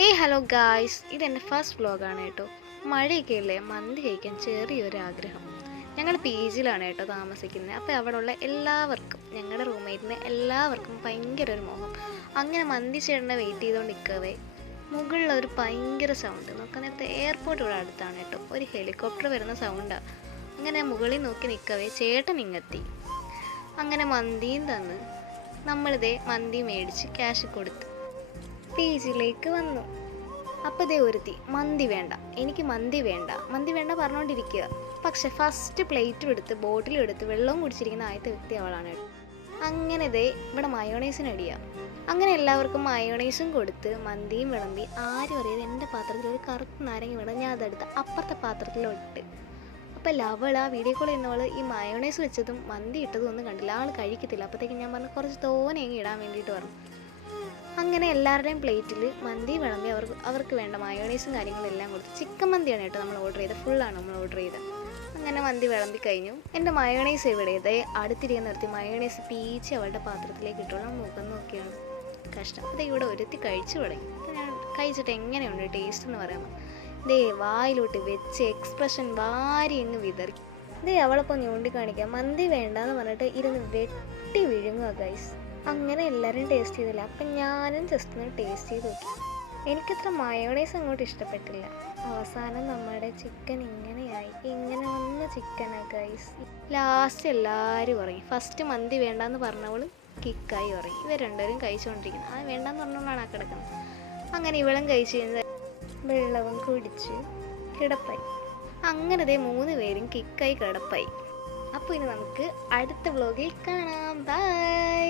Hello guys, ഇതെൻ്റെ first വ്ളോഗാണ് കേട്ടോ. മഴയൊക്കെയല്ലേ, മന്തി കഴിക്കാൻ ചെറിയൊരു ആഗ്രഹം. ഞങ്ങൾ പി ജിയിലാണ് കേട്ടോ താമസിക്കുന്നത്. അപ്പോൾ അവിടെയുള്ള എല്ലാവർക്കും, ഞങ്ങളുടെ റൂംമേറ്റിന് എല്ലാവർക്കും ഭയങ്കര ഒരു മോഹം. അങ്ങനെ മന്തി ചേട്ടനെ വെയിറ്റ് ചെയ്തുകൊണ്ട് നിൽക്കവേ മുകളിലൊരു ഭയങ്കര സൗണ്ട്. നോക്കാൻ നേരത്തെ എയർപോർട്ട് ഇവിടെ അടുത്താണ് കേട്ടോ. ഒരു ഹെലികോപ്റ്റർ വരുന്ന സൗണ്ടാണ്. അങ്ങനെ മുകളിൽ നോക്കി നിൽക്കവേ ചേട്ടൻ ഇങ്ങെത്തി. അങ്ങനെ മന്തിയും തന്ന് നമ്മളിതേ മന്തി മേടിച്ച് ക്യാഷ് കൊടുത്ത് പി ജിയിലേക്ക് വന്നു. അപ്പോൾ ഇതേ ഒരുത്തി മന്തി വേണ്ട, എനിക്ക് മന്തി വേണ്ട പറഞ്ഞുകൊണ്ടിരിക്കുക. പക്ഷെ ഫസ്റ്റ് പ്ലേറ്റും എടുത്ത് ബോട്ടിലും എടുത്ത് വെള്ളവും കുടിച്ചിരിക്കുന്ന ആദ്യത്തെ വ്യക്തി അവളാണ്. അങ്ങനെ ഇതേ ഇവിടെ മയോണൈസിന് അടിയാം. അങ്ങനെ എല്ലാവർക്കും മയോണൈസും കൊടുത്ത് മന്തിയും വിളമ്പി. ആരും അറിയാതെ എൻ്റെ പാത്രത്തിൽ ഒരു കറുത്ത നാരങ്ങ വീണ് ഞാൻ അതെടുത്ത് അപ്പുറത്തെ പാത്രത്തിലോട്ട്. അപ്പോൾ ലവൾ ആ വീഡിയോ കോൾ ചെയ്യുന്നവൾ ഈ മയോണൈസ് വെച്ചതും മന്തി ഇട്ടതും ഒന്നും കണ്ടില്ല. ആൾ കഴിക്കത്തില്ല. അപ്പോഴത്തേക്കും ഞാൻ പറഞ്ഞു കുറച്ച് തോനെ അങ്ങ് ഇടാൻ വേണ്ടിയിട്ട് പറഞ്ഞു. അങ്ങനെ എല്ലാവരുടെയും പ്ലേറ്റിൽ മന്തി വിളമ്പി അവർക്ക് വേണ്ട മയോണൈസും കാര്യങ്ങളും എല്ലാം കൊടുത്തു. ചിക്കൻ മന്തിയാണ് കേട്ടോ നമ്മൾ ഓർഡർ ചെയ്തത്, ഫുള്ളാണ് നമ്മൾ ഓർഡർ ചെയ്തത്. അങ്ങനെ മന്തി വിളമ്പി കഴിഞ്ഞു. എൻ്റെ മയോണൈസ് എവിടെയത് അടുത്തിരിക്കുന്ന നിർത്തി മയോണൈസ് പീച്ച് അവളുടെ പാത്രത്തിലേക്ക് ഇട്ടോളാം. മുഖം നോക്കിയാണ് കഷ്ടം. അത് ഇവിടെ ഒരുത്തി കഴിച്ചു തുടങ്ങി. അപ്പോൾ ഞാൻ കഴിച്ചിട്ട് എങ്ങനെയുണ്ട് ടേസ്റ്റ് എന്ന് പറയുമ്പോൾ ദേ വായിലോട്ട് വെച്ച് എക്സ്പ്രഷൻ വാരി അങ്ങ് വിതറി. ദേ അവളപ്പോൾ ചൂണ്ടിക്കാണിക്കാം മന്തി വേണ്ടാന്ന് പറഞ്ഞിട്ട് ഇരുന്ന് വെട്ടി വിഴുങ്ങുക ഗൈസ്. അങ്ങനെ എല്ലാവരും ടേസ്റ്റ് ചെയ്തില്ല. അപ്പം ഞാനും ജസ്റ്റ് ഒന്ന് ടേസ്റ്റ് ചെയ്ത് നോക്കി. എനിക്കത്ര മയോണൈസ് അങ്ങോട്ട് ഇഷ്ടപ്പെട്ടില്ല. അവസാനം നമ്മുടെ ചിക്കൻ ഇങ്ങനെ വന്ന ചിക്കനാണ് ഗൈസ്. ലാസ്റ്റ് എല്ലാവരും ഉറങ്ങി. ഫസ്റ്റ് മന്തി വേണ്ടാന്ന് പറഞ്ഞവൾ കിക്കായി ഉറങ്ങി. ഇവർ രണ്ടുപേരും കഴിച്ചുകൊണ്ടിരിക്കുന്നത്. അത് വേണ്ടാന്ന് പറഞ്ഞുകൊണ്ടാണ് ആ കിടക്കുന്നത്. അങ്ങനെ ഇവളും കഴിച്ച് കഴിഞ്ഞാൽ വെള്ളവും കുടിച്ച് കിടപ്പായി. അങ്ങനെ ദേ 3 പേരും കിക്കായി കിടപ്പായി. അപ്പോൾ ഇനി നമുക്ക് അടുത്ത വ്ലോഗിൽ കാണാം. ബൈ.